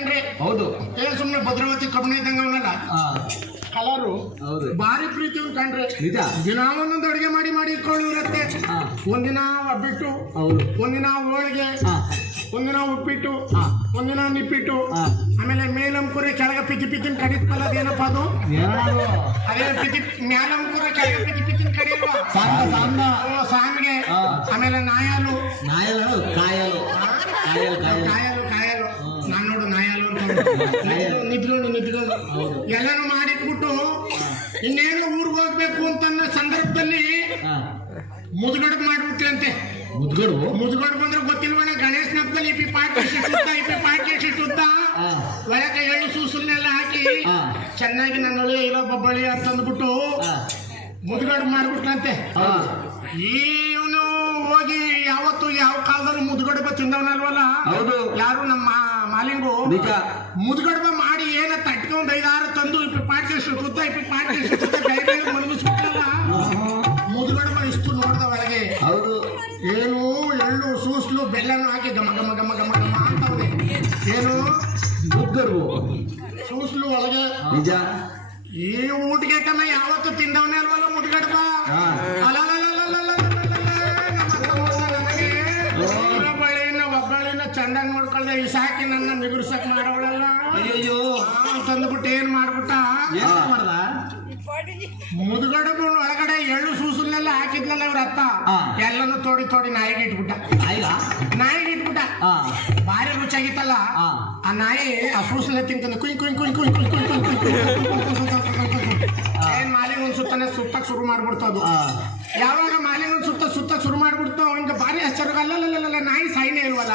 ಕಣ್ರಿ. ಹೌದು. ಏನ್ ಸುಮ್ನೆ ಭದ್ರಾವತಿ ಕಬ್ಬಣ ಇದ್ದಂಗ ಅವನಲ್ಲ ಕಲರು. ಭಾರಿ ಪ್ರೀತಿ ಕಂಡ್ರೆ ನಿಜ. ದಿನ ಒಂದೊಂದು ಅಡುಗೆ ಮಾಡಿ ಮಾಡಿ ಇಟ್ಕೊಳ್ಳಿರತ್ತೆ. ಒಂದಿನ ಒಬ್ಬಿಟ್ಟು, ಒಂದಿನ ಹೋಳಿಗೆ, ಒಂದಿನ ಉಪ್ಪಿಟ್ಟು, ಒಂದಿನ ನಿಪ್ಪಿಟ್ಟು, ಆಮೇಲೆ ಮೇಲಂಕುರೆ ಕೆಳಗ ಪಿತಿ ಪಿತ್ತಿನ ಕಡಿತಲ್ಲ. ಅದೇನಪ್ಪ ಅದು? ಅದೇ ಪಿತಿ ಮ್ಯಾಲಂಕುರೆ ಕೆಳಗ ಪಿತಿ ಪಿತ್ತಿನ ಕಡಿಯಲ್ವಾ? ಸಾಂಗ್ಗೆ. ಆಮೇಲೆ ನಾಯಾಲು ಕಾಯಲು ನಾನ್ ನೋಡು ನಾಯಾಲು ನಿಂತ್ಕೊಂಡು ಎಲ್ಲಾನು ಮಾಡಿಟ್ಬಿಟ್ಟು ಇನ್ನೇನು ಊರ್ಗ್ ಹೋಗ್ಬೇಕು ಅಂತ ಸಂದರ್ಭದಲ್ಲಿ ಮುದ್ಗಡ್ಬು ಮಾಡ್ಬಿಟ್ಲಂತೆ. ಮುದ್ಗಡ್ಬು ಅಂದ್ರೆ ಗೊತ್ತಿಲ್ವಣ? ಗಣೇಶ್ ನಪ್ಪದಲ್ಲಿ ಇಪ್ಪಿ ಪಾಟಿ ಇಟ್ಟುತ್ತಾ ಒಳಗೆ ಎಳ್ಳು ಸೂಸುಲ್ನೆಲ್ಲ ಹಾಕಿ ಚೆನ್ನಾಗಿ ನನ್ನೊಳ್ಳೆ ಇರೋ ಬಬ್ಬಳಿ ಅಂತಂದ್ಬಿಟ್ಟು ಮುದ್ಗಡ್ಬು ಮಾಡ್ಬಿಟ್ಲಂತೆ. ಇವನು ಹೋಗಿ ಯಾವತ್ತು ಯಾವ ಕಾಲದಲ್ಲಿ ಮುದ್ಗಡ್ಬ ತಿಂದವನಲ್ವಲ್ಲ ಯಾರು ನಮ್ಮ ಮಾಲಿಂಗು ಮುದ್ಗಡ್ಬ ಮಾಡಿ ಏನ ತಟ್ಕೊಂಡು 5-6 ತಂದು ಇಪ್ಪಿ ಪಾಟಿ ಮಲಗಿಸ್ಬಿಟ್ಟಲ್ಲ. ಮುದ್ಗಡ್ಬ ಇಷ್ಟು ನೋಡ್ದ ಒಳಗೆ ಏನು ಎಳ್ಳು ಸೂಸ್ಲು ಬೆಲ್ಲನು ಹಾಕಿ ಗಮ ಗಮ ಗಮ ಗಮ ಗಮ ಅಂತವ್ರೆ. ಏನು ಮುದ್ಗಡ್ಬು ಸೂಸ್ಲು ಒಳಗೆ ನಿಜ. ಈ ಊಟಿಗೆ ಟಮ ಯಾವತ್ತು ತಿಂದವನೇ ಅಲ್ವಲ್ಲ ಮುದ್ಗಡ್ಬ. ಒಬ್ಬಳಿನ ಚಂದಾಗಿ ನೋಡ್ಕೊಳ್ದೆ ಈ ಸಾಕಿ ನನ್ನ ನಿಗುರ್ಸಕ್ ಮಾಡೋವಳಲ್ಲ ಅಂತಂದ್ಬಿಟ್ಟು ಏನ್ ಮಾಡ್ಬಿಟ್ಟ ಮುದ್ಗಡ್ಬು ಒಳಗಡೆ ಎಳ್ಳು ಸೂಸುಲ್ನೆಲ್ಲ ಹಾಕಿದ್ಲಲ್ಲ ಇವ್ರ ಅತ್ತ ಎಲ್ಲಾನು ತೋಡಿ ನಾಯಿಗೆ ಇಟ್ಬಿಟ್ಟ. ಭಾರಿ ರುಚಿಯಾಗಿತ್ತಲ್ಲ ಆ ನಾಯಿ. ಆ ಸೂಸನ್ನ ತಿಂತಾನೆ ಕುಯ್ ಕುಯ್ ಕುಯ್ ಕುಯ್ ಕುಯ್ ಕುಯ್ ಕುಯ್ ಏನ್ ಮಾಲಿಂಗ್ ಒಂದ್ ಸುತ್ತಕ್ ಶುರು ಮಾಡ್ಬಿಡ್ತು ಅದು. ಯಾವಾಗ ಮಾಲಿಂಗ್ ಒಂದ್ ಸುತ್ತಕ್ ಶುರು ಮಾಡ್ಬಿಡ್ತು ಅವನಿಗೆ ಭಾರಿ ಆಶ್ಚರ್ಯ. ಅಲ್ಲಲ್ಲ ನಾಯಿ ಸಾಯಿನೇ ಇಲ್ವಲ್ಲ.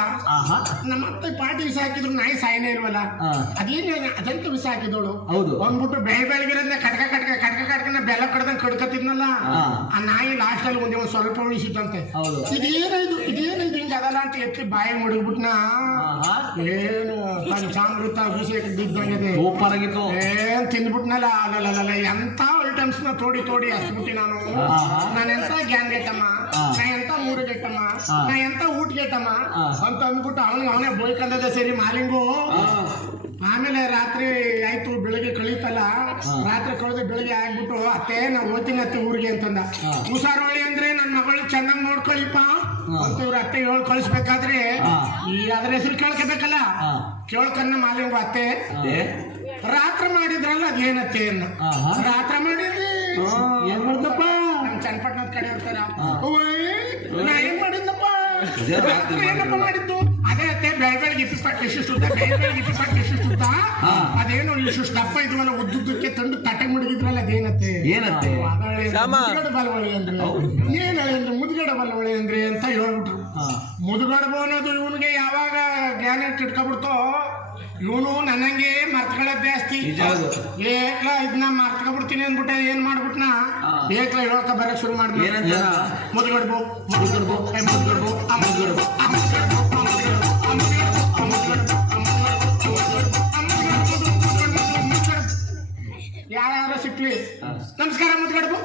ನಮ್ಮ ಅತ್ತೆ ಪಾಟಿ ವಿಷ ಹಾಕಿದ್ರು ನಾಯಿ ಸಾಯಿನೇ ಇಲ್ವಲ್ಲ. ಅದಂತ ವಿಷ ಹಾಕಿದವಳು ಅಂದ್ಬಿಟ್ಟು ಬೆಳಗಿರೋದ್ನ ಕಡ್ಕನ ಬೆಲ್ಲ ಕಡ್ದಂಗ್ ಕಡ್ಕತಿದ್ನಲ್ಲ ಆ ನಾಯಿ ಲಾಸ್ಟ್ ಅಲ್ಲಿ ಒಂದ್ ಸ್ವಲ್ಪ ಉಳಿಸಿತ್ತಂತೆ. ಇದೇನೈದು ಹಿಂಗ ಅದಲ್ಲ ಅಂತ ಎತ್ತಿ ಬಾಯಿ ಮುಡಿದ್ಬಿಟ್ನ. ಏನು ಪಂಚಾಮೃತ ಅಭಿಷೇಕ ಬಿದ್ದಂಗಿದೆ ಏನ್ ತಿಂದ್ಬಿಟ್ನಲ್ಲ. ಅಲ್ಲಲ್ಲ ಎಂತ ಐಟಮ್ಸ್ ನ ತೋಡಿ ಹಸ್ಬಿಟ್ಟಿ ನಾನು ಎಂತ ಗ್ಯಾನ್ ಗೆಟ್ಟಮ್ಮ, ನಾ ಎಂತ ಮೂರು ಗೆಟ್ಟಮ್ಮ, ನಾ ಎಂತ ಊಟ ಗೆಟ್ಟಮ್ಮ ಅಂತ ಅಂದ್ಬಿಟ್ಟು ಅವನೇ ಬೋಯ್ಕಂದದ ಸರಿ ಮಾಲಿಂಗು. ಆಮೇಲೆ ರಾತ್ರಿ ಆಯ್ತು, ಬೆಳಿಗ್ಗೆ ಕಳೀತಲ್ಲ. ರಾತ್ರಿ ಕಳೆದು ಬೆಳಿಗ್ಗೆ ಆಗ್ಬಿಟ್ಟು ಅತ್ತೆ ನಾವು ಓದ್ತೀನಿ ಅತ್ತೆ ಊರಿಗೆ ಅಂತಂದ. ಹುಷಾರೋಳಿ ಅಂದ್ರೆ ನನ್ನ ಮಗಳಿಗೆ ಚೆನ್ನಾಗಿ ನೋಡ್ಕೊಳ್ಳಿಪ್ಪ ಅಂತ ಇವ್ರ ಅತ್ತೆ ಹೇಳಿ ಕಳಿಸ್ಬೇಕಾದ್ರೆ ಈ ಅದ್ರ ಹೆಸರು ಕೇಳ್ಕೋಬೇಕಲ್ಲ. ಕೇಳ್ಕನ್ನ ಮಾಲಿಂಗು ಅತ್ತೆ ರಾತ್ರಿ ಮಾಡಿದ್ರಲ್ಲ ಅದೇನತ್ತೆ ಅನ್ನ. ರಾತ್ರಿ ಮಾಡಿದ್ರಿ ಏನ್ ಮಾಡ್ದಪ್ಪ? ನಮ್ ಚನ್ನಪಟ್ಟಣದ ಕಡೆ ಇರ್ತಾರ. ನಾ ಏನ್ ಮಾಡಿದ್ನಪ್ಪ? ಏನಪ್ಪ ಮಾಡಿದ್ದು? ಅದೇ ಅತ್ತೆ ಬೆಳಗ್ಗೆ ಇಪ್ಪಿಪಟ್ಟು ಅದೇನು ಇಷ್ಟು ದಪ್ಪ ಇದ್ವಲ್ಲ ಉದ್ದುದ್ದಕ್ಕೆ ತಂದು ತಟ್ಟೆ ಮುಡಿಗಿದ್ರಲ್ಲ ಅದೇನತ್ತೆ? ಬಲವಳಿ ಅಂದ್ರೆ ಏನ್ ಹೇಳಿ ಮುದ್ಗಡೆ ಬಲವಳಿ ಅಂದ್ರೆ ಅಂತ ಹೇಳ್ಬಿಟ್ರು. ಮುದ್ಗಡ್ಬು ಅನ್ನೋದು ಇವನಿಗೆ ಯಾವಾಗ ಜ್ಞಾನ ಇಟ್ಕೊಬಿಡ್ತೋ ಇವನು ನನ್ನಂಗೆ ಮರ್ತ್ಕೊಳ್ಳೋದ್ ಜಾಸ್ತಿ. ಏಕ್ಲ ಇದನ್ನ ಮರ್ತ್ಕೊಬಿಡ್ತೀನಿ ಅಂದ್ಬಿಟ್ಟೆ ಏನ್ ಮಾಡ್ಬಿಟ್ನ ಏಕ್ಲ ಹೇಳೋಕ ಬರಕ್ ಶುರು ಮಾಡ್ದ. ಮುದ್ಗಡ್ಬು ಯಾರು ಸಿಕ್ಲಿ ನಮಸ್ಕಾರ ಮುದ್ಗಡ್ಬು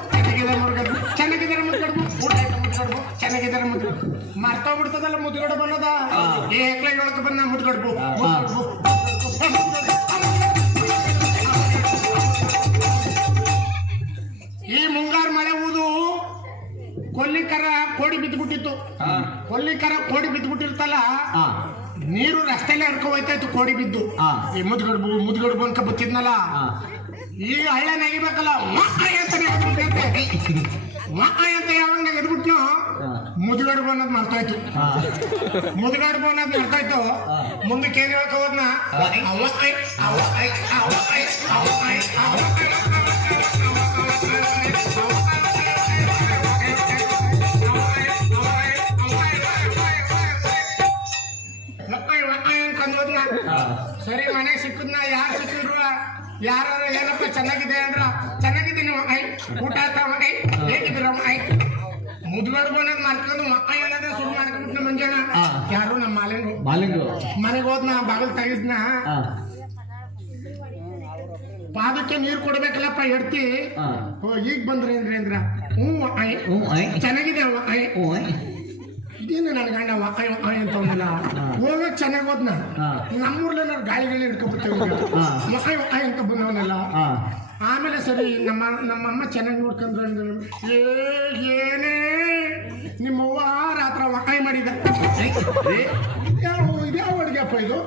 ಚೆನ್ನಾಗಿದ್ದಾರೆ ಮುದ್ಗಡ್ಬು ಊಟ ಆಯ್ತು ಮುದ್ಗಡ್ಬು ಚೆನ್ನಾಗಿದ್ದಾರೆ ಮುದ್ಗಡ್ಬು ಮರ್ತೋಗ್ಬಿಡ್ತದಲ್ಲ ಮುದ್ಗಡ್ಬು ಅನ್ನೋದ. ಏಕ್ಲ ಹೇಳಕ ಬಂದ ಮುದ್ಗಡ್ಬು. ಈ ಮುಂಗಾರು ಮಳೆ ಊದು ಕೊಲ್ಲಿಕರ ಕೋಡಿ ಬಿದ್ದುಬಿಟ್ಟಿತ್ತು. ಕೋಡಿ ಬಿದ್ದುಬಿಟ್ಟಿರ್ತಲ್ಲ ನೀರು ರಸ್ತೆಲ್ಲೇ ಹಡ್ಕೊ ಹೋಯ್ತಾ ಇತ್ತು ಕೋಡಿ ಬಿದ್ದು. ಈ ಮುದ್ಗಡ್ಬು ಅನ್ಕ ಬತ್ತಿದ್ನಲ್ಲ ಈ ಹಳ್ಳ ನೆಗಿಬೇಕಲ್ಲ ಅಂತ ಯಾವಾಗ ಎದ್ಬಿಟ್ನು ಮುದ್ಗಡ್ಬು ಅನ್ನೋದು ಮರ್ತೋಯ್ತು. ಮುಂದಕ್ಕೆ ಏನ್ ಹೇಳ್ಕೊ ಹೋದ್ನ ಸರಿ ಮನೆ ಸಿಕ್ಕದ್ನ ಯಾರು ಸಿಕ್ಕಿದ್ರು ಯಾರು ಏನಪ್ಪ ಚೆನ್ನಾಗಿದೆ ಅಂದ್ರ ಚೆನ್ನಾಗಿದ್ದೀನಿ ಊಟ ಆಯ್ತವ ಹೇಗಿದ್ರ ಮುದ್ಗಡ್ಬು ಅನ್ನೋದು ಮರ್ಕೊಂಡು ಮಕ್ಕ ಹೇಳೋದೇ ಶುರು ಮಾಡ್ಕೊಂಡ್ಬಿಟ್ನ ಮಂಜಾನ. ಯಾರು ನಮ್ಮ ಮಾಲಿಂಗು ಮನೆಗೆ ಹೋದ್ನ ಬಾಗಿಲು ತೆಗಿದ್ನ ಪಾದಕ್ಕೆ ನೀರು ಕೊಡ್ಬೇಕಲ್ಲಪ್ಪ ಎಡ್ತಿ. ಈಗ ಬಂದ್ರೇನ್ರಿ ಅಂದ್ರ ಚೆನ್ನಾಗಿದೆ ಇದೇನು ನನ್ನ ಗಂಡ ವಕಾಯಿ ಅಂತ ಅವನಲ್ಲ ಹೋಗಕ್ ಚೆನ್ನಾಗಿ ಹೋದ್ನ ನಮ್ಮೂರ್ಲೆ ನಾನು ಗಾಳಿಗಳು ಹಿಡ್ಕೊಬಿಡ್ತೇವೆ ವಕಾಯಿ ಅಂತ ಬಂದವನಲ್ಲ. ಆಮೇಲೆ ಸರಿ ನಮ್ಮಮ್ಮ ಚೆನ್ನಾಗಿ ನೋಡ್ಕೊಂಡ್ರೆ ಏನೇ ನಿಮ್ಮವ್ವ ರಾತ್ರಿ ವಕಾಯಿ ಮಾಡಿದ ಇದ್ಯಾವ ಅಡುಗೆಪ್ಪ ಇದು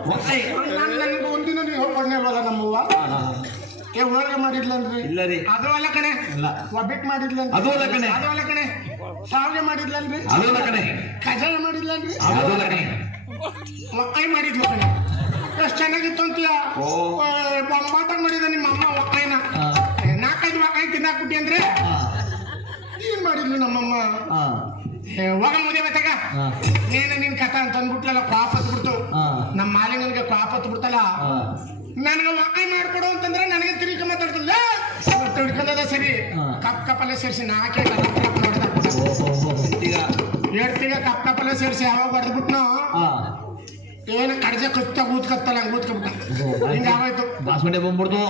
ನನಗೆ ಒಂದಿನ ನೀವು ಕೊಡ್ನೇವಲ್ಲ ನಮ್ಮವ್ವ ಹೋಳಿಗೆ ಮಾಡಿದ್ಲನ್ರಿ ಅದು ಅಲ್ಲ ಕಣೆ ಒಬ್ಬಟ್ಟು ಮಾಡಿದ್ಲನ್ರಿ ಅದು ಅಲ್ಲ ಕಣೆ ಅದು ಅಲ್ಲ ಕಣೆ ಸಾವಿಗೆ ಮಾಡಿದ್ಲನ್ರಿ ಅದು ಅಲ್ಲ ಕಣೆ ಕಜಾಯ ಮಾಡಿದ್ಲನ್ರಿ ಅದು ಅಲ್ಲ ಕಣೆ ವಕಾಯಿ ಮಾಡಿದ್ಲು ಕಣೆ ಎಷ್ಟು ಚೆನ್ನಾಗಿತ್ತು ಅಂತೀಯ ಬೊಂಬಾಟ ಮಾಡಿದ ನಿಮ್ಮ ಅಮ್ಮ ವಕಾಯಿನ 4-5 ವಕಾಯಿ ತಿನ್ನಾಕ್ಬಿಟ್ಟಿ ಅಂದ್ರೆ ಏನ್ ಮಾಡಿದ್ಲು ನಮ್ಮಮ್ಮ ಹೋಗ ಮುದೆ ಬತ್ತಾಗ ನೀನು ನಿನ್ ಕಥ ಅಂತ ಅಂದ್ಬಿಟ್ಲಲ್ಲ ಪಾಪ ಹತ್ಬಿಡ್ತು ನಮ್ಮ ಮಾಲಿಂಗನ್ಗೆ ಪಾಪ ಹತ್ಬಿಡ್ತಲ್ಲ ನನಗೆ ವಕಾಯಿ ಮಾಡ್ಕೊಡು ಅಂತಂದ್ರೆ ನನಗೆ ತಿರುಗಿ ಮಾತಾಡ್ತಲ್ಲ ತಿಳ್ಕೊಂಡದ ಸರಿ ಕಪ್ಪಲೆ ಸೇರಿಸಿ 4 ಕಪ್ ಹೇಳ್ತೀಗ ಕಪ್ಪಲೆ ಸೇರಿಸಿ ಯಾವಾಗ ಹೊಡೆದ್ಬಿಟ್ನೋ ಏನು ಕಡ್ಜೆ ಕಚ್ಚ ಕೂತ್ಕತ್ತಲ್ಲ ಹಂಗೆ ಕೂತ್ಕೊಬಿಟ್ಟ ಹಿಂಗ ಆಗೋಯ್ತು ಬಾಸ್ಮಂಡೆ ಬಂದ್ಬಿಡ್ತು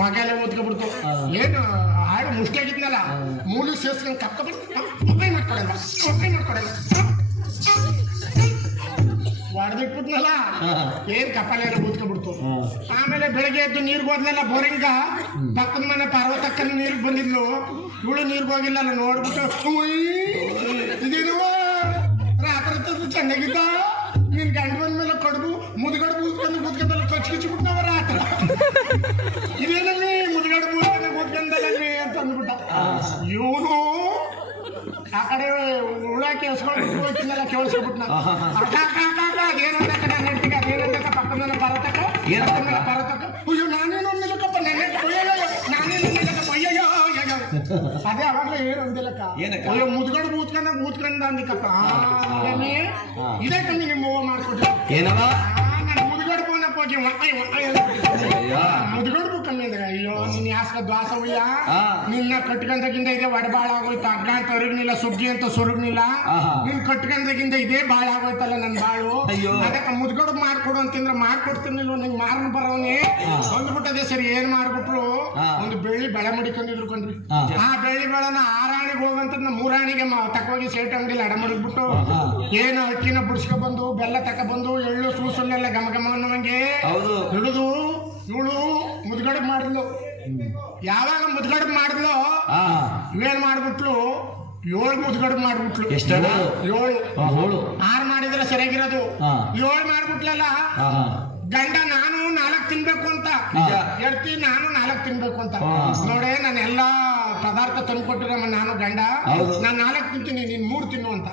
ಮಗಲೆ ಓದ್ಕೊಬಿಡ್ತು ಏನು ಹಾಡು ಮುಷ್ಟಿಯಾಗಿದ್ನಲ್ಲ ಮೂಲಿ ಸೇರ್ಸ್ಕೊಂಡು ಕಪ್ಕೊಬಿಟ್ಟು ಮಾಡ್ಕೊಡಲ್ಲ ಹೊಡೆದಿಟ್ಬಿಟ್ನಲ್ಲ ಏನ್ ಕಪಾಲೆಲ್ಲ ಊದ್ಕೊಬಿಡ್ತು. ಆಮೇಲೆ ಬೆಳಗ್ಗೆ ಎದ್ದು ನೀರ್ಗೆ ಹೋದ್ಲಲ್ಲ ಬೋರಿಂಗ ಪಕ್ಕದ ಮನೆ ಪಾರ್ವತಕ್ಕನ ನೀರ್ಗೆ ಬಂದಿದ್ಲು ಇವಳು ನೀರ್ಗೆ ಹೋಗಿಲ್ಲಲ್ಲ ನೋಡ್ಬಿಟ್ಟು ಇದೇನು ರಾತ್ರಿ ಚೆನ್ನಾಗಿದ್ದ ನೀನ್ ಗಂಡ ಬಂದ್ಮೇಲೆ ಕಡ್ಬು ಮುದ್ಗಡ್ಬು ಊದ್ಕೊಂಡಲ್ಲ ಕಚ್ಕಿಚ್ಬಿಟ್ನವ ರಾತ್ರಿ ಇದೇನಲ್ಲಿ ಮುದ್ಗಡ್ಬು ಊದ್ಕೊಂಡಲ್ಲಿ ಅಂತ ಅಂದ್ಬಿಟ್ಟ ಇವನು ಆ ಕಡೆ ಉಳಾಕಿ ಎಸ್ಕೊಂಡ್ಬಿಟ್ಟಿನಲ್ಲ ಕೇಳಿಸ್ಕೊಬಿಟ್ನ ಅದೇನಂತ ಕಡೆ ನೋಡ್ತೀಗ ಅದೇನಂತ ಪಕ್ಕದ ಪರತಕ್ಕ ಅಯ್ಯೋ ನಾನೇನು ನಿಲ್ಲಕ್ಕಪ್ಪ ನಾನೇನು ಅಯ್ಯಯ್ಯೋ ಅದೇ ಅವಾಗಲೇ ಏನು ಅಂದಿಲ್ಲಕ್ಕ ಅಯ್ಯೋ ಮುದ್ಗಡ್ಬು ಊದ್ಕೊಂಡ ಅಂದಿಕಪ್ಪ ಇದೇ ಕಮ್ಮಿ ನಿಮ್ಮ ಹೂವು ಮಾಡ್ಕೊಟ್ರು ಏನವ ನಾನು ಮುದ್ಗಡ್ಬು ಅನ್ನಕ್ಕೆ ಹೋಗಿ ಮುದ್ಗಡ್ಬು ಕಮ್ಮಿ ಅಂದ್ರೆ ಅಯ್ಯೋ ನಿನ್ ಯಾಸ್ಕ ದ್ವಾಸ ಉಯ್ಯ ನಿನ್ನ ಕಟ್ಕೊಂಡಾಗಿಂದ ಇದೇ ಒಡಬಾಳ ಆಗೋಯ್ತು ಅಗ್ಗ ಅಂತ ಹೊರಗ್ನಿಲ್ಲ ಸುಗ್ಗಿ ಅಂತ ಸುರುಗ್ನಿಲ್ಲ ನಿನ್ ಕಟ್ಕೊಂಡಾಗಿಂದ ಇದೇ ಬಾಳ ಆಗೋಯ್ತಲ್ಲ ನನ್ ಬಾಳು ಅದಕ್ಕೆ ಮುದ್ಗಡ್ಬು ಮಾಡ್ಕೊಡು ಅಂತಂದ್ರೆ ಮಾಡ್ಕೊಡ್ತೀನಿಲ್ವ ನಿಂಗೆ ಮಾರನ್ ಬರೋನೆ ಅಂದ್ಬಿಟ್ಟದೆ ಸರಿ ಏನ್ ಮಾಡ್ಬಿಟ್ರು ಒಂದು ಬೆಳ್ಳಿ ಬೆಳೆ ಮಡಿಕೊಂಡಿದ್ರು ಕೊಂಡ್ರಿ ಆ ಬೆಳ್ಳಿ ಬೆಳೆನ ಆರಾಣಿಗೆ ಹೋಗಂತ ಮೂರಾಣಿಗೆ ತಕೋಗಿ ಸೇಟ್ ಅಂಗಡಿಲಿ ಅಡ ಮಡಗ್ಬಿಟ್ಟು ಏನು ಅಕ್ಕಿನ ಬುಡ್ಸ್ಕೊಬಂದು ಬೆಲ್ಲ ತಕೊಬಂದು ಎಳ್ಳು ಸೂಸಲ್ಲೆಲ್ಲ ಘಮ ಘಮ ಅನ್ನುವಂಗೆ ಹಿಡಿದು ಇವಳು ಮುದ್ಗಡೆ ಮಾಡಿದ್ಲು. ಯಾವಾಗ ಮುದ್ಗಡೆ ಮಾಡಿದ್ಲು ಇವೇನ್ ಮಾಡ್ಬಿಟ್ಲು 7 ಮುದ್ಗಡೆ ಮಾಡ್ಬಿಟ್ಲು. 7 6 ಮಾಡಿದ್ರೆ ಸರಿಯಾಗಿರೋದು 7 ಮಾಡ್ಬಿಟ್ಲಲ್ಲ ಗಂಡ ನಾನು 4 ತಿನ್ಬೇಕು ಅಂತ ಹೇಳ್ತಿ ನಾನು 4 ತಿನ್ಬೇಕು ಅಂತ ನೋಡೇ ನಾನು ಎಲ್ಲಾ ಪದಾರ್ಥ ತಂದು ಕೊಟ್ಟಿರಮ್ಮ ನಾನು ಗಂಡ ನಾನು 4 ತಿಂತೀನಿ ನೀನ್ 3 ತಿನ್ನು ಅಂತ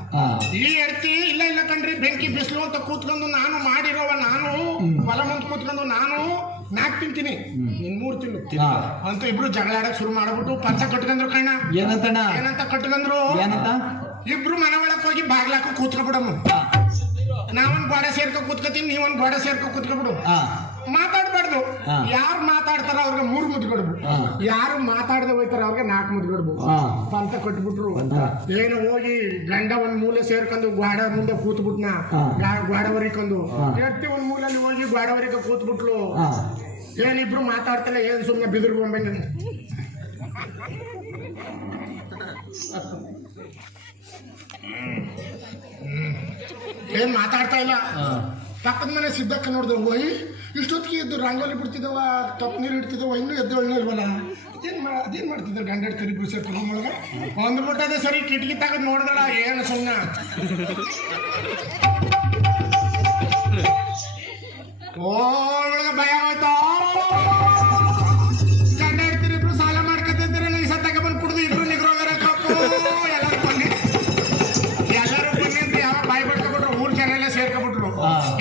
ಈ ಹೇಳ್ತಿ ಇಲ್ಲ ಇಲ್ಲ ಕಣ್ರಿ ಬೆಂಕಿ ಬಿಸಿಲು ಅಂತ ಕೂತ್ಕೊಂಡು ನಾನು ಮಾಡಿರೋವ ನಾನು ಹೊಲ ಮುಂದ್ ಕೂತ್ಕೊಂಡು ನಾನು 4 ತಿಂತೀನಿ ನೀನ್ 3 ತಿನ್ನು ಅಂತ ಇಬ್ರು ಜಗಳಾಡಕ್ ಶುರು ಮಾಡ್ಬಿಟ್ಟು ಪಂಚ ಕಟ್ಕೊಂಡ್ರು ಕಣ್ಣ ಏನಂತ ಕಟ್ಕೊಂಡ್ರು ಇಬ್ರು ಮನೆ ಒಳಕ್ ಹೋಗಿ ಬಾಗ್ಲಾಕ ಕೂತ್ಕೊಬಿಡಮ್ಮ ನಾವೊಂದ್ ಗೋಡೆ ಸೇರ್ಕೊ ಕೂತ್ಕೊತೀನಿ ನೀವೊಂದ್ ಗೋಡೆ ಸೇರ್ಕೊ ಕೂತ್ಕೊಬಿಡು ಮಾತಾಡ್ಬಾರ್ದು ಯಾರು ಮಾತಾಡ್ತಾರ ಅವ್ರಿಗೆ 3 ಮುದ್ಗಡ್ಬು ಯಾರು ಮಾತಾಡದೆ ಹೋಯ್ತಾರ ಅವ್ರಿಗೆ 4 ಮುದ್ಗಡ್ಬು ಪಂತ ಕಟ್ಬಿಟ್ರು ಏನು ಹೋಗಿ ಗಂಡ ಒಂದ್ ಮೂಲೆ ಸೇರ್ಕೊಂಡು ಗೋಡೆ ಮುಂದೆ ಕೂತ್ಬಿಟ್ನ ಗೋಡೆ ಹೊರಿಕೊಂಡು ಎತ್ತಿ ಒಂದ್ ಮೂಲೆಯಲ್ಲಿ ಹೋಗಿ ಗೋಡೆ ಹೊರಿಕ ಕೂತ್ಬಿಟ್ಲು ಏನಿಬ್ರು ಮಾತಾಡ್ತಲ್ಲ ಏನ್ ಸುಮ್ನೆ ಬಿದಿರು ಗೊಂಬಂಗೆ ಏನ್ ಮಾತಾಡ್ತಾ ಇಲ್ಲ ಪಕ್ಕದ ಮನೆ ಸಿದ್ದಕ್ಕ ನೋಡಿದ್ರು ಹೋಯ್ ಇಷ್ಟೊತ್ತಿಗೆ ಎದ್ದು ರಂಗೋಲಿ ಬಿಡ್ತಿದ್ದವ ತಪ್ಪು ನೀರು ಇಡ್ತಿದ್ದವ ಇನ್ನೂ ಎದ್ದು ಒಳ್ಳೆ ಇಲ್ವಲ್ಲ ಅದೇನ್ ಮಾಡ್ತಿದ್ರು ಗಂಡ ಕರಿ ಬಿಡಿಸ ಒಳಗೆ ಒಂದು ಮುಟ್ಟದೆ ಸರಿ ಕಿಟಕಿ ತಗದ್ ನೋಡಿದಳ ಏನು ಸುಮ್ಮನೆ ಒಳಗೆ ಭಯ ಆಯ್ತು ಗಂಡ ಇಡ್ತೀರಿ ಇಬ್ರು ಸಾಲ ಮಾಡ್ಕೊತಿದ್ರೆ ನನಗೆ ಸತ್ತಾಗ ಬಂದು ಕುಡ್ದು ಇಬ್ರು ನಿಗ್ರೋಗಾರ ಕಪ್ಪು ಎಲ್ಲರೂ ಬನ್ನಿ ಅಂತ ಯಾವಾಗ ಬಾಯಿ ಬಿಟ್ಕೊಬಿಟ್ರು 3 ಜನ ಎಲ್ಲ ಸೇರ್ಕೊಬಿಟ್ರು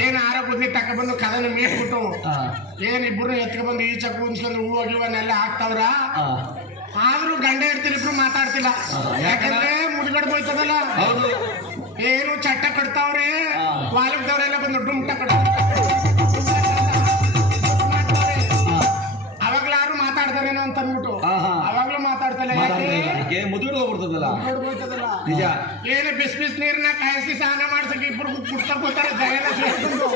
ಏನ್ ಆರ ಬುದ್ಧಿ ತಕೊಬಂದು ಕದನ ಮೇಸ್ಬಿಟ್ಟು ಏನಿಬ್ರು ಎತ್ಕೊಬಂದು ಈಚೆ ಕೂನ್ಸ್ಕೊಂಡು ಹೂವು ಗಿವನ್ನೆಲ್ಲ ಹಾಕ್ತಾವ್ರ ಆದ್ರೂ ಗಂಡ ಇಡ್ತೀರಿ ಇಬ್ರು ಮಾತಾಡ್ತಿಲ್ಲ ಯಾಕಂದ್ರೆ ಮುದ್ಗಡ್ ಹೋಯ್ತದಲ್ಲ ಏನು ಚಟ್ಟ ಕಟ್ತಾವ್ರೆ ವಾಲಕ್ದವ್ರೆಲ್ಲ ಬಂದು ಡುಮ್ಟ ಕಟ್ತಾರೆ ಅವಾಗ್ಲಾರು ಮಾತಾಡ್ತಾರೇನೋ ಅಂತ ಅಂದ್ಬಿಟ್ಟು ಅವಾಗ್ಲೂ ಮಾತಾಡ್ತಲ್ಲ ಮುದ್ಗಡ್ ಹೋಗ್ಬಿಡ್ತದಲ್ಲ ನಿಜ. ಏನು ಬಿಸ್ ಬಿಸ್ ನೀರ್ನ ಕಾಯಿಸಿ ಸ್ನಾನ ಮಾಡ್ಸಕ್ಕೆ ಇಬ್ರು ಪುಸ್ತಕ ಹೋಗ್ತಾರೆ ಜಯನ ಸೇರ್ಕೊಂಡು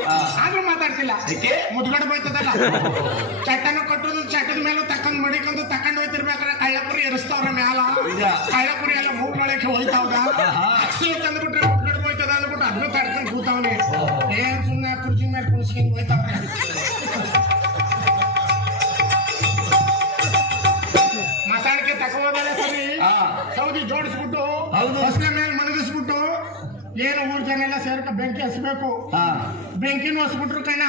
ಆದ್ರೂ ಮಾತಾಡ್ತಿಲ್ಲ. ಮುದ್ಗಡೆ ಹೋಯ್ತದಲ್ಲ ಚಟ್ಟನ ಕೊಟ್ಟರು ಚಟ್ಟದ ಮೇಲೂ ತಕೊಂಡ್ ಮಡಿಕೊಂಡು ತಕೊಂಡ್ ಹೋಯ್ತಿರ್ಬೇಕಾದ್ರೆ ಕಳ್ಳಪುರಿ ಎರಿಸ್ತಾವ್ರ ಮ್ಯಾಲ ಕಳ್ಳಪುರಿ ಎಲ್ಲ ಮೂಗ್ನೊಳಕ್ಕೆ ಹೋಯ್ತಾವ್ದ ತಂದ್ಬಿಟ್ರೆ ಮುದ್ಗಡೆ ಹೋಯ್ತದ ಅಂದ್ಬಿಟ್ಟು ಅದನ್ನು ತಡ್ಕೊಂಡು ಕೂತಾವನೆ. ಏನ್ ಸುಮ್ಮನೆ ಕುರ್ಚಿ ಮೇಲೆ ಕುಣಿಸ್ಕೊಂಡು ಹೋಯ್ತಾವ್ರೆ. ಮಸಾಣಿಕೆ ತಕೋದಲ್ಲ ಸರಿ ಸೌದಿ ಜೋಡಿಸ್ಬಿಟ್ಟು ಹೊಸಲೆ ಮೇಲೆ ಮಣಗಿಸ್ಬಿಟ್ಟು ಏನು ಊರ್ ಜನ ಎಲ್ಲ ಸೇರ್ಕ ಬೆಂಕಿ ಹಸ್ಬೇಕು. ಬೆಂಕಿನೂ ಹಸ್ಬಿಟ್ರು ಕಣ್ಣ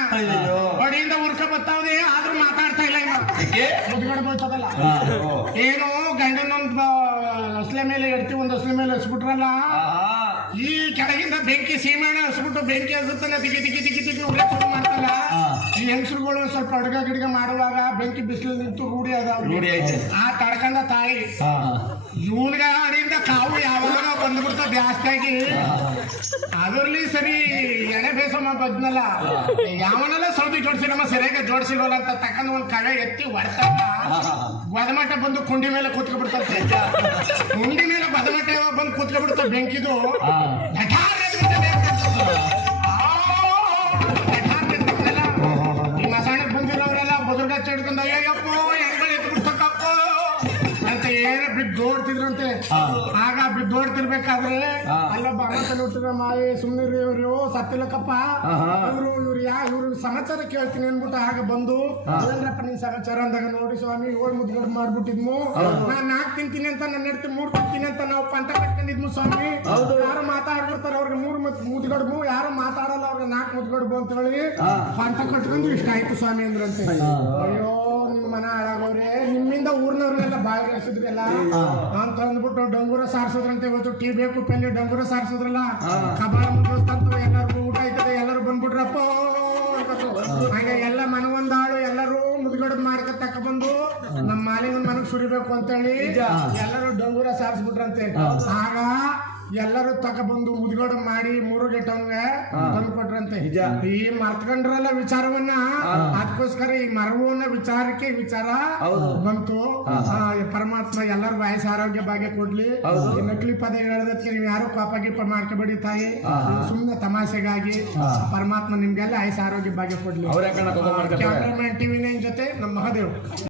ಹೊಡಿಯಿಂದ ಉರ್ಕ ಬರ್ತಾವ್ದೆ ಆದ್ರೂ ಮಾತಾಡ್ತಾ ಇಲ್ಲ ಇವ ಮುದ್ಗಡೆ ಹೋಯ್ತದಲ್ಲ. ಏನು ಗಂಡನೊಂದು ಹೊಸಲೆ ಮೇಲೆ ಎಡ್ತಿ ಒಂದು ಹೊಸಲೆ ಮೇಲೆ ಹಸ್ಬಿಟ್ರಲ್ಲ ಈ ಕೆಳಗಿಂದ ಬೆಂಕಿ ಸೀಮೆಣ್ಣೆ ಹಸ್ಬಿಟ್ಟು ಬೆಂಕಿ ಹಸುತ್ತಾನೆ ದಿಗಿ ದಿಗಿ ದಿಗಿ ದಿಗಿ ಉರಿ ಶುರು ಮಾಡ್ತಾರ. ಈ ಹೆಂಗಸರುಗಳು ಸ್ವಲ್ಪ ಅಡುಗೆ ಗಿಡ್ಗೆ ಮಾಡುವಾಗ ಬೆಂಕಿ ಬಿಸಿಲು ನಿಂತು ರೂಢಿ ಅದಾವ. ಆ ತಡ್ಕಂದ ತಾಯಿ ಇವನ್ಗ ಅಡಿಯಿಂದ ಕಾವು ಯಾವಾಗ ಬಂದ್ಬಿಡ್ತ ಜಾಸ್ತಿ ಆಗಿ ಅದರಲ್ಲಿ ಸರಿ ಎಣೆ ಬೇಸಮ್ಮ ಬದ್ನಲ್ಲ ಯಾವನೆಲ್ಲ ಸೌದಿ ಜೋಡಿಸಿರಮ್ಮ ಸರಿಯಾಗಿ ಜೋಡಿಸಿಲ್ವಲ್ಲ ಅಂತ ತಕ್ಕಂದ ಒಂದ್ ಕಳೆ ಎತ್ತಿ ಹೊಡ್ತಾಗ ಬದಮಟ್ಟ ಬಂದು ಕುಂಡಿ ಮೇಲೆ ಕೂತ್ಕೊಬಿಡ್ತಂತೆ. ಕುಂಡಿ ಮೇಲೆ ಬದಮಟ್ಟ ಬಂದು ಕೂತ್ಕೊಬಿಡ್ತ ಬೆಂಕಿದು ಈ ಮಸಾಣಕ್ಕೆ ಬಂದಿರೋರೆಲ್ಲ ಬದುರ್ಗ ಚಿಡ್ಕೊಂಡ ಅಯ್ಯಪ್ಪೋ ಹೆಂಗಳು ಎತ್ಬಿಡ್ತಕ್ಕಪ್ಪ ಅಂತ ಏನು ಬಿದ್ದೋಡ್ತಿದ್ರಂತೆ. ಆಗ ಬಿದ್ದೋಡ್ತಿರ್ಬೇಕಾದ್ರೆ ಅಲ್ಲ ಬಾಮತಲ್ಲಿ ಹುಟ್ಟಿದ ಮಾಯಿ ಸುಮ್ಮನೆ ಇವ್ರು ಸತ್ತಿಲ್ಲಕ್ಕಪ್ಪ ಇವ್ರು ಸಮಾಚಾರ ಕೇಳ್ತೀನಿ ಅನ್ಬಿಟ್ಟು ಆಗ ಬಂದು ಏನ್ರಪ್ಪ ನಿನ್ ಸಮಾಚಾರ ಅಂದಾಗ ನೋಡಿ ಸ್ವಾಮಿ 7 ಮುದ್ಗಡೆ ಮಾಡ್ಬಿಟ್ಟಿದ್ನು ನಾನ್ 4 ತಿಂತೀನಿ ಅಂತ ನನ್ನ ಹೆಡ್ತಿ 3 ತಿಂತೀನಿ ಅಂತ ನಾವು ಪಂತ ಕಟ್ಕೊಂಡಿದ್ನು ಸ್ವಾಮಿ. ಯಾರು ಮಾತಾಡ್ಬಿಡ್ತಾರೆ ಅವ್ರಿಗೆ 3 ಮುದ್ಗಡ್ಬು ಯಾರು ಮಾತಾಡಲ್ಲ ಅವ್ರಿಗೆ 4 ಮುದ್ಗಡ್ಬು ಅಂತ ಹೇಳಿ ಪಂತ ಕಟ್ಕೊಂಡು ಇಷ್ಟ ಆಯ್ತು ಸ್ವಾಮಿ ಅಂದ್ರಂತೆ. ಅಯ್ಯೋ ನಿಮ್ ಮನ ಹಾಳಾಗೋರೆ ನಿಮ್ಮಿಂದ ಊರ್ನವ್ರನ್ನೆಲ್ಲ ಭಾಗವಹಿಸಿದ್ರಲ್ಲ ಅಂತ ಅಂದ್ಬಿಟ್ಟು ಡಂಗೂರ ಸಾರಿಸೋದ್ರಂತೆ. ಇವತ್ತು ಟೀ ಬೇಕು ಪೆಲ್ಲಿ ಡಂಗೂರ ಸಾರಿಸೋದ್ರಲ್ಲ ಕಬಾಳ ಮುಗಿಸ್ತಂತ ಎಲ್ಲರಿಗೂ ಊಟ ಆಯ್ತದೆ ಎಲ್ಲರೂ ಬಂದ್ಬಿಟ್ರಪ್ಪ ಹಾಗೆ ಎಲ್ಲ ಮನವೊಂದಾಳು ಎಲ್ಲರೂ ಮುದ್ಗಡದ್ ಮಾಡ್ಕ ತಕ ಬಂದು ನಮ್ಮ ಮಾಲಿಂಗನ ಮನಗ್ ಸುರಿಬೇಕು ಅಂತೇಳಿ ಎಲ್ಲರೂ ಡಂಗೂರ ಸಾರಿಸ್ಬಿಟ್ರಂತೆ. ಆಗ ಎಲ್ಲರೂ ತಗೊಬಂದು ಮುದ್ಗಡೆ ಮಾಡಿ 3 ಗೆಟ್ಟವನ್ಗೆ ತಂದು ಕೊಟ್ರಂತೆ. ಈ ಮರ್ತ್ಕೊಂಡ್ರಲ್ಲ ವಿಚಾರವನ್ನ ಅದಕ್ಕೋಸ್ಕರ ಈ ಮರವನ್ನ ವಿಚಾರಕ್ಕೆ ವಿಚಾರ ಬಂತು. ಪರಮಾತ್ಮ ಎಲ್ಲರಿಗೂ ಆಯುಷ ಆರೋಗ್ಯ ಭಾಗ್ಯ ಕೊಡ್ಲಿ. ನಕಲಿ ಪದ ಹೇಳೋದಕ್ಕೆ ನೀವು ಯಾರು ಕೋಪ ಗೀಪ ಮಾಡ್ಕೊಬೇಡಿ ತಾಯಿ, ಸುಮ್ಮನೆ ತಮಾಷೆಗಾಗಿ ಪರಮಾತ್ಮ ನಿಮ್ಗೆಲ್ಲ ಆಯುಷ ಆರೋಗ್ಯ ಭಾಗ್ಯ ಕೊಡ್ಲಿ. ಕ್ಯಾಮ್ರಾಮನ್ TV9 ಜೊತೆ ನಮ್ಮ ಮಹಾದೇವ್.